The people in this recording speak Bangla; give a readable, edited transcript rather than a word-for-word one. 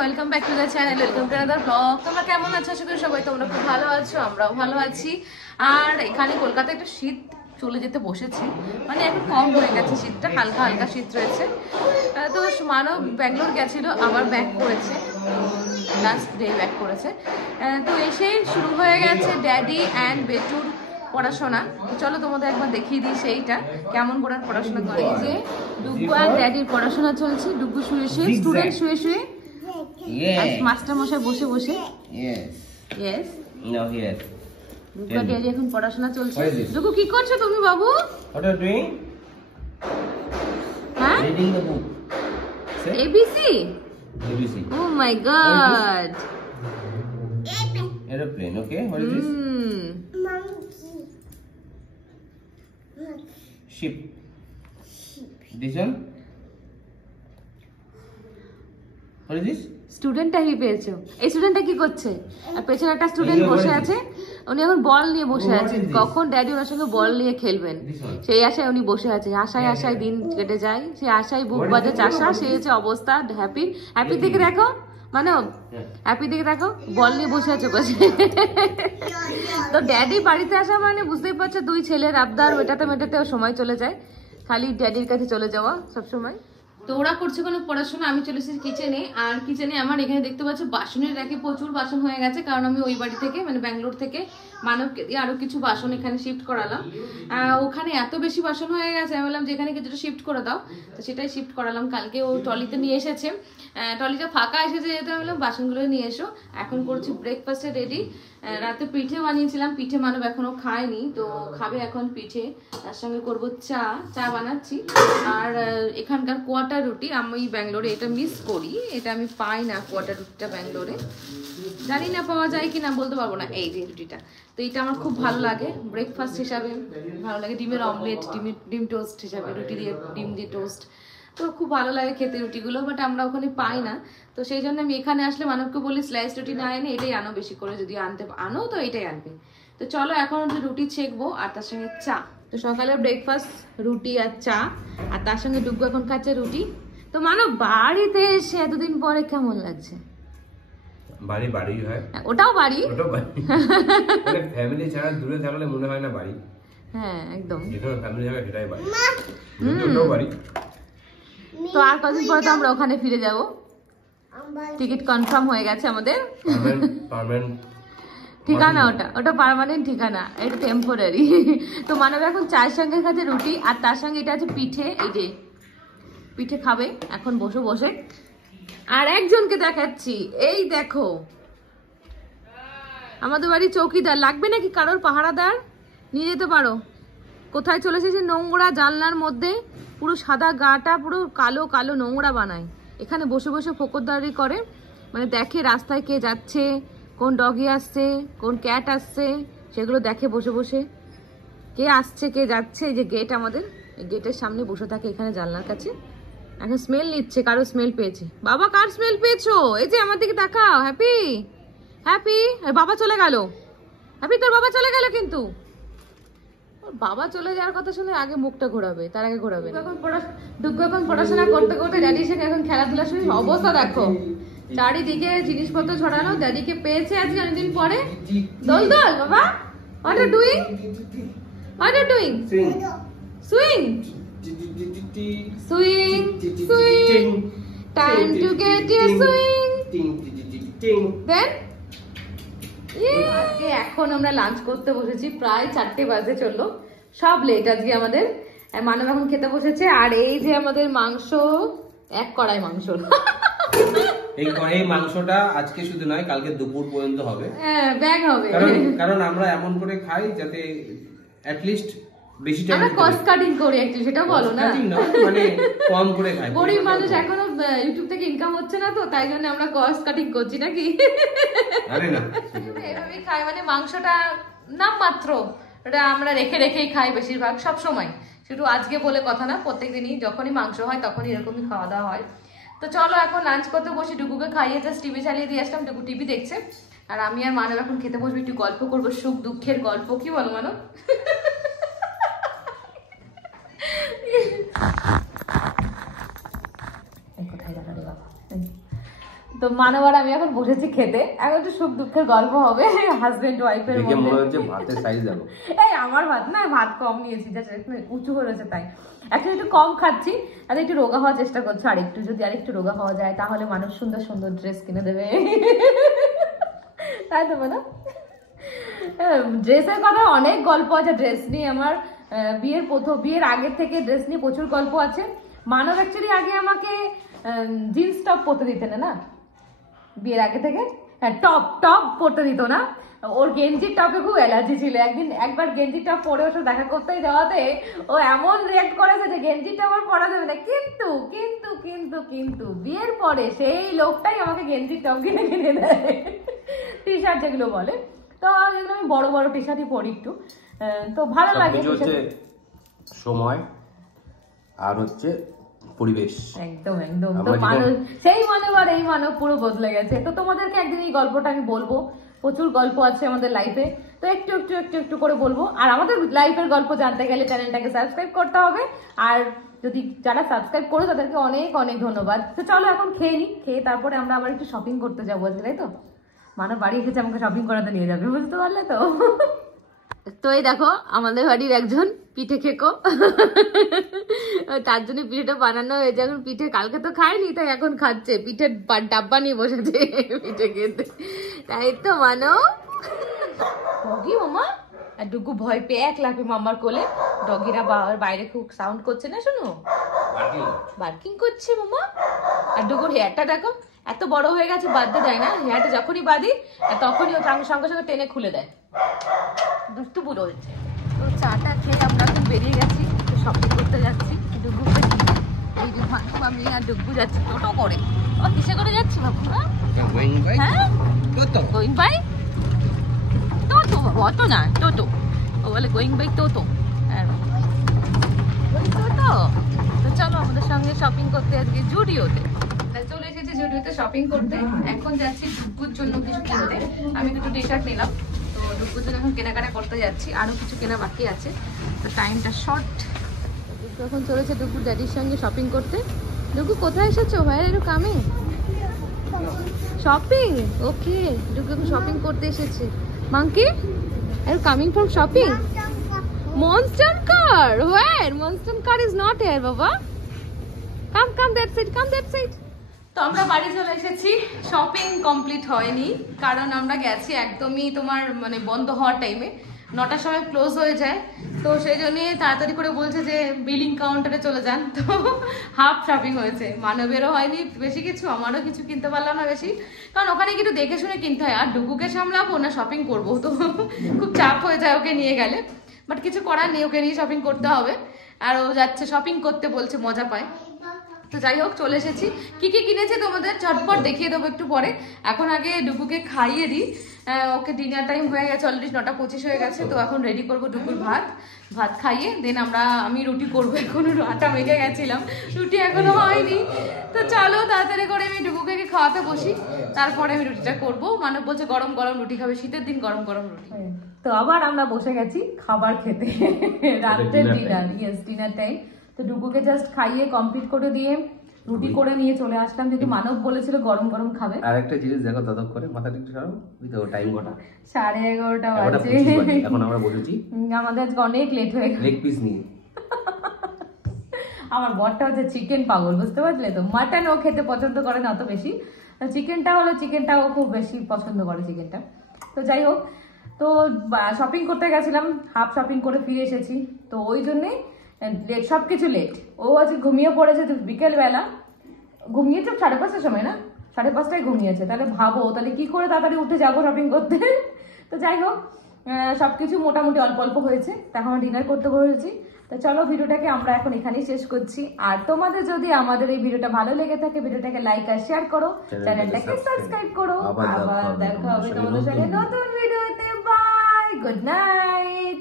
Welcome back to the channel, welcome to another blog. তোমরা কেমন আছো? আশা করি সবাই তোমরা খুব ভালো আছো, আমরাও ভালো আছি। আর এখানে কলকাতায় একটু শীত চলে যেতে বসেছি, মানে এখন কম হয়ে গেছে শীতটা, হালকা হালকা শীত রয়েছে। তো মানব ব্যাঙ্গালোর গেছিল, আবার ব্যাক করেছে, লাস্ট ডে ব্যাক করেছে। তো এসেই শুরু হয়ে গেছে ড্যাডি অ্যান্ড বেটুর পড়াশোনা। চলো তোমাদের একবার দেখিয়ে দিই সেইটা কেমন করে পড়াশোনা করে। এই যে ডুগু আর ড্যাডির পড়াশোনা চলছে, ডুগু শুয়ে শুয়ে, স্টুডেন্ট শুয়ে শুয়ে, মাস্টার মশাই বসে বসে। ইয়েস, ডুগু আর ড্যাডি এখন পড়াশোনা চলছে। ডুগু কি করছো তুমি বাবু? What are you doing? হ্যাঁ, Reading the book. Say ABC. ABC. Oh my god. Aeroplane. Okay. What is this? Ship. This one. What is this? স্টুডেন্টটা কি পেয়েছো? এই স্টুডেন্টটা কি করছে? আর পেছনে একটা স্টুডেন্ট বসে আছে, উনি এখন বল নিয়ে বসে আছে। কখন ড্যাডি ওনার সঙ্গে বল নিয়ে খেলবেন সেই আশায় উনি বসে আছে। আশায় আশায় দিন কেটে যায়, সেই আশায় বুক বাজে চাষা, সেই হচ্ছে অবস্থা হ্যাপি। হ্যাপি দিকে দেখো, মানে হ্যাপি দিকে দেখো, বল নিয়ে বসে আছে বসে। তো ড্যাডি বাড়িতে আসা মানে বুঝতেই পারছো, দুই ছেলের আবদার মেটাতে মেটাতেও সময় চলে যায়, খালি ড্যাডির কাছে চলে যাওয়া সবসময়। তো ওরা করছে কোনো পড়াশোনা, আমি চলে এসেছি কিচেনে। আর কিচেনে আমার এখানে দেখতে পাচ্ছ বাসনের রেখে প্রচুর বাসন হয়ে গেছে, কারণ আমি ওই বাড়ি থেকে মানে ব্যাঙ্গালোর থেকে মানবকে দিয়ে আরো কিছু বাসন এখানে শিফট করালাম। ওখানে এত বেশি বাসন হয়ে গেছে, আমি বললাম যেখানে কিছুটা শিফট করে দাও, তো সেটাই শিফট করালাম। কালকে ও ট্রলিতে নিয়ে এসেছে, ট্রলিটা ফাঁকা এসেছে যেহেতু, আমি বললাম বাসনগুলো নিয়ে এসো। এখন করছি ব্রেকফাস্টে রেডি। রাতে পিঠে বানিয়েছিলাম, পিঠে মানব এখনো খায়নি, তো খাবে এখন পিঠে। তার সঙ্গে করবো চা বানাচ্ছি। আর এখানকার কোয়াটার রুটি, আমি ব্যাঙ্গালোরে এটা মিস করি, এটা আমি পাই না কোয়াটার রুটিটা ব্যাঙ্গালোরে, জানি না পাওয়া যায় কি না বলতে পারবো না। এই যে রুটিটা, তো এটা আমার খুব ভালো লাগে ব্রেকফাস্ট হিসাবে, ভালো লাগে। ডিমের অমলেট, ডিম টোস্ট হিসাবে, রুটি দিয়ে ডিম দিয়ে টোস্ট, তো খুব ভালো লাগে খেতে রুটিগুলো, বাট আমরা ওখানে পাই না। তো সেই জন্য আমি এখানে আসলে মানবকে বলি স্লাইস রুটি না এনে এটাই আনো, বেশি করে যদি আনো তো এটাই আনবে। তো চলো এখন রুটি ছেঁকবো আর তার সঙ্গে চা। তো সকালে ব্রেকফাস্ট রুটি আর চা, আর তার সঙ্গে ডুগু এখন খাচ্ছে রুটি। তো মানব বাড়িতে এসে এতদিন পরে কেমন লাগছে? বাড়ি বাড়ি হয়, ওটাও বাড়ি, ওটাও বাড়ি। মানে ফ্যামিলি ছাড়া দূরে থাকলে মনে হয় না বাড়ি। হ্যাঁ একদম, যেখানে ফ্যামিলি থাকে সেটাই বাড়ি, ওটাও বাড়ি। তো আর কদিন পরে তো আমরা ওখানে ফিরে যাব, টিকিট কনফার্ম হয়ে গেছে আমাদের। পার্মানেন্ট ঠিকানা ওটা পার্মানেন্ট ঠিকানা, এটা টেম্পোরারি। তো মানব এখন চায়ের সঙ্গে খাচ্ছে রুটি, আর তার সঙ্গে এটা আছে পিঠে। এই যে পিঠে খাবে এখন বসে বসে। আর একজনকে দেখাচ্ছি, এই দেখো আমাদের বাড়ির চৌকিদার, লাগবে নাকি কারোর পাহারাদার? নিয়ে যেতে পারো। কোথায় চলে এসেছে? নোংরা জানলার মধ্যে পুরো সাদা গাটা পুরো কালো কালো নোংরা বানায়, এখানে বসে বসে ফোকরদারি করে, মানে দেখে রাস্তায় কে যাচ্ছে, কোন ডগি আসছে, কোন ক্যাট আসছে, সেগুলো দেখে বসে বসে, কে আসছে কে যাচ্ছে। এই যে গেট, আমাদের গেটের সামনে বসে থাকে এখানে জানলার কাছে, এখন স্মেল নিচ্ছে, কারো স্মেল পেয়েছে। বাবা কার স্মেল পেয়েছো? এই যে আমার দিকে তাকাও। হ্যাপি হ্যাপি, বাবা চলে গেল। হ্যাপি তোর বাবা চলে গেল, কিন্তু বাবা চলে যাওয়ার কথা শুনে আগে মুখটা ঘোরাবে, তার আগে ঘোরাবে। ডুগু এখন পড়াশোনা করতে করতে ড্যাডির সঙ্গে এখন খেলাধুলা শুরু। অবস্থা দেখো চারিদিকে জিনিসপত্র ছড়ানো, ড্যাডিকে পেয়েছে আজকে অনেকদিন পরে। দোল দোল বাবা, what are doing, what are doing? Swing swing swing, time to get your swing. Then আজকে এখন আমরা লাঞ্চ করতে বসেছি, প্রায় 4টে বাজে চললো, সব লেট আজকে আমাদের। মানব এখন খেতে বসেছে। আর এই যে আমাদের মাংস, এক কড়াই মাংস। এই মাংসটা আজকে শুধু নয়, কালকে দুপুর পর্যন্ত হবে। হ্যাঁ ব্যাগ হবে, কারণ আমরা এমন করে খাই যাতে অ্যাটলিস্ট বেশি টাইম আমরা কস্ট কাটিং করি অ্যাকচুয়ালি, সেটা বলো না, মানে কম করে খাই। গরিব মানুষ এখনো ইউটিউব থেকে ইনকাম হচ্ছে না, তো তাই জন্য আমরা কস্ট কাটিং করছি নাকি। আরে না, এভাবেই খাই, মানে মাংসটা নাম মাত্র, এটা আমরা রেখে রেখেই খাই বেশিরভাগ, সব সময়, শুধু আজকে বলে কথা না, প্রত্যেকদিনই যখনই মাংস হয় তখনই এরকমই খাওয়া দাওয়া হয়। তো চলো এখন লাঞ্চ করতে বসি। ডুগুকে খাইয়ে জাস্ট টিভি চালিয়ে দিয়ে আসলাম, ডুগু টিভি দেখছে, আর আমি আর মানব এখন খেতে বসবো, একটু গল্প করবো, সুখ দুঃখের গল্প, কি বলো মানব? কোথায় গেল রে বাবা? তো মানব আর আমি এখন বসেছি খেতে, এখন একটু সুখ দুঃখের গল্প হবে হাজবেন্ড ওয়াইফের দেখে মধ্যে। মনে হচ্ছে ভাতের সাইজ দেখো। এই আমার ভাত না, ভাত কম নিয়েছি, জাস্ট একটু উঁচু করেছে তাই। এখন একটু কম খাচ্ছি আর একটু রোগা হওয়ার চেষ্টা করছি, আর একটু যদি আরেকটু রোগা হওয়া যায় তাহলে মানুষ সুন্দর সুন্দর ড্রেস কিনে দেবে, তাই তো না? ড্রেসের কথা অনেক গল্প আছে ড্রেস নিয়ে আমার, বিয়ের আগের থেকে ড্রেস নিয়ে প্রচুর গল্প আছে। মানব অ্যাকচুয়ালি আগে আমাকে জিন্স টপ পরতে দিতেন না বিয়ের আগে থেকে, হ্যাঁ টপ পরতে দিত না, ওর গেঞ্জির টপে খুব অ্যালার্জি ছিল। একবার গেঞ্জির টপ পরে ওর সাথে দেখা করতে যাওয়াতে ও এমন রিয়াক্ট করেছে যে গেঞ্জির টপ আর পরা যাবে না। কিন্তু কিন্তু কিন্তু কিন্তু বিয়ের পরে সেই লোকটাই আমাকে গেঞ্জির টপ কিনে কিনে দেয়, টি শার্ট যেগুলো বলে। তো যেগুলো আমি বড় বড় টি শার্টই পরি একটু, তো ভালো লাগে। হচ্ছে সময় আর হচ্ছে পরিবেশ, একদম একদম। তো মানুষ সেই মানব আর এই মানব পুরো বদলে গেছে। তো তোমাদেরকে একদিন এই গল্পটা আমি বলবো, প্রচুর গল্প আছে আমাদের লাইফে, তো একটু একটু একটু একটু করে বলবো। আর আমাদের লাইফের গল্প জানতে গেলে চ্যানেলটাকে সাবস্ক্রাইব করতে হবে, আর যদি যারা সাবস্ক্রাইব করো তাদেরকে অনেক অনেক ধন্যবাদ। তো চলো এখন খেয়ে নি, খেয়ে তারপরে আমরা আবার একটু শপিং করতে যাবো আজকে, তাই তো? মানব বাড়ি এসেছে, আমাকে শপিং করাতে নিয়ে যাবে, বুঝতে পারলে তো? তো এই দেখো আমাদের বাড়ির একজন পিঠে খেকো, তার জন্য পিঠেটা বানানো হয়েছে। এখন পিঠে কালকে তো খায়নি, তাই এখন খাচ্ছে, পিঠের ডাব্বা নিয়ে বসেছে পিঠে খেতে, তাই তো মানো ডগি মামা। আর ডুগু ভয় পেয়ে এক লাফে মামার কোলে, ডগিরা বাইরে খুব সাউন্ড করছে না, শোনো বার্কিং করছে মামা। আর ডুগুর হেয়ারটা দেখো এত বড় হয়ে গেছে, বাঁধতে দেয় না, হেয়ারটা যখনই বাঁধি তখনই ও সঙ্গে সঙ্গে টেনে খুলে দেয়, দুষ্টু বুড়ো হচ্ছে। তো চাটা খেয়ে আমরা এখন বেরিয়ে গেছি, শপিং করতে যাচ্ছি। ডুগুকে এই যে আমি আর ডুগু যাচ্ছি টোটো করে। ও কিসে করে যাচ্ছি বাবু? হ্যাঁ গোয়িং বাই টোটো, অটো না টোটো, ও বলে গোয়িং বাই টোটো। তো চলো আমাদের সঙ্গে শপিং করতে আজকে জুডিওতে। চলে এসেছি জুডিওতে শপিং করতে, এখন যাচ্ছি ডুগুর জন্য কিছু কিনতে। আমি দুটো টি শার্ট নিলাম, তো ডুগুর জন্য এখন কেনাকাটা করতে যাচ্ছি, আরো কিছু কেনা বাকি আছে, তো টাইমটা শর্ট। এখন চলেছে ডুগুর ড্যাডির সঙ্গে শপিং করতে। ডুগু কোথায় এসেছো ভাই? একটু কামিং শপিং, ওকে ডুগু এখন শপিং করতে এসেছে। Monkey are coming from shopping. Monster car, where? Monster car is not here, Baba. Come that side, come that side. তো আমরা বাড়ি চলে এসেছি, শপিং কমপ্লিট হয়নি, কারণ আমরা গেছি একদমই তোমার মানে বন্ধ হওয়ার টাইমে, 9টার সময় ক্লোজ হয়ে যায়। তো সেই জন্যে তাড়াতাড়ি করে বলছে যে বিলিং কাউন্টারে চলে যান, তো হাফ শপিং হয়েছে। মানবেরও হয়নি বেশি কিছু, আমারও কিছু কিনতে পারলাম না বেশি, কারণ ওখানে একটু দেখে শুনে কিনতে হয়। আর ডুগুকে সামলাবো না শপিং করবো, তো খুব চাপ হয়ে যায় ওকে নিয়ে গেলে। বাট কিছু করার নেই, ওকে নিয়ে শপিং করতে হবে, আর ও যাচ্ছে শপিং করতে, বলছে মজা পায়। তো যাই হোক চলে এসেছি। কি কি কিনেছে তোমাদের ঝটপট দেখিয়ে দেবো একটু পরে। এখন আগে ডুগুকে খাইয়ে দিই, ওকে ডিনার টাইম হয়ে গেছে অলরেডি, 9:25 হয়ে গেছে। তো এখন রেডি করবো ডুগুর ভাত খাইয়ে, দেন আমি রুটি করবো। এখন আটা মেখে গেছিলাম, রুটি এখনো হয়নি। তো চলো তাড়াতাড়ি করে আমি ডুগুকে খাওয়াতে বসি, তারপরে আমি রুটিটা করবো। মানব বলছে গরম গরম রুটি খাবে, শীতের দিন গরম গরম রুটি। তো আবার আমরা বসে গেছি খাবার খেতে, রাতের ডিনার, ইয়েস ডিনার টাইম। তো ডুগুকে জাস্ট খাইয়ে কমপ্লিট করে দিয়ে রুটি করে নিয়ে চলে আসলাম, যেহেতু মানব বলেছিল গরম গরম খাবে। আর একটা জিনিস দেখো, ততক্ষণ করে মাথাটা একটু সরাও, দেখো টাইম কটা? 11:30 বাজে। এখন আমরা বসেছি, আমাদের আজকে অনেক লেট হয়ে গেল লেগ পিস নিয়ে। আমার বরটা হচ্ছে চিকেন পাগল, বুঝতে পারলে তো। মাটন ও খেতে পছন্দ করে না অত বেশি, চিকেনটা ও খুব বেশি পছন্দ করে চিকেনটা। তো যাই হোক, তো শপিং করতে গেছিলাম, হাফ শপিং করে ফিরে এসেছি, তো ওই জন্যে লেট, সবকিছু লেট। ও আজকে ঘুমিয়ে পড়েছে, তো বিকেলবেলা ঘুমিয়েছে 5:30টার সময়, না 5:30টায় ঘুমিয়েছে। তাহলে ভাবো তাহলে কি করে তাড়াতাড়ি উঠে যাবো শপিং করতে। তো যাই হোক সবকিছু মোটামুটি অল্প অল্প হয়েছে, তখন ডিনার করতে বসেছি। তো চলো ভিডিওটাকে আমরা এখন এখানেই শেষ করছি। আর তোমাদের যদি আমাদের এই ভিডিওটা ভালো লেগে থাকে, ভিডিওটাকে লাইক আর শেয়ার করো, চ্যানেলটাকে সাবস্ক্রাইব করো। আবার দেখা হবে তোমাদের সঙ্গে নতুন ভিডিওতে। Bye, good night.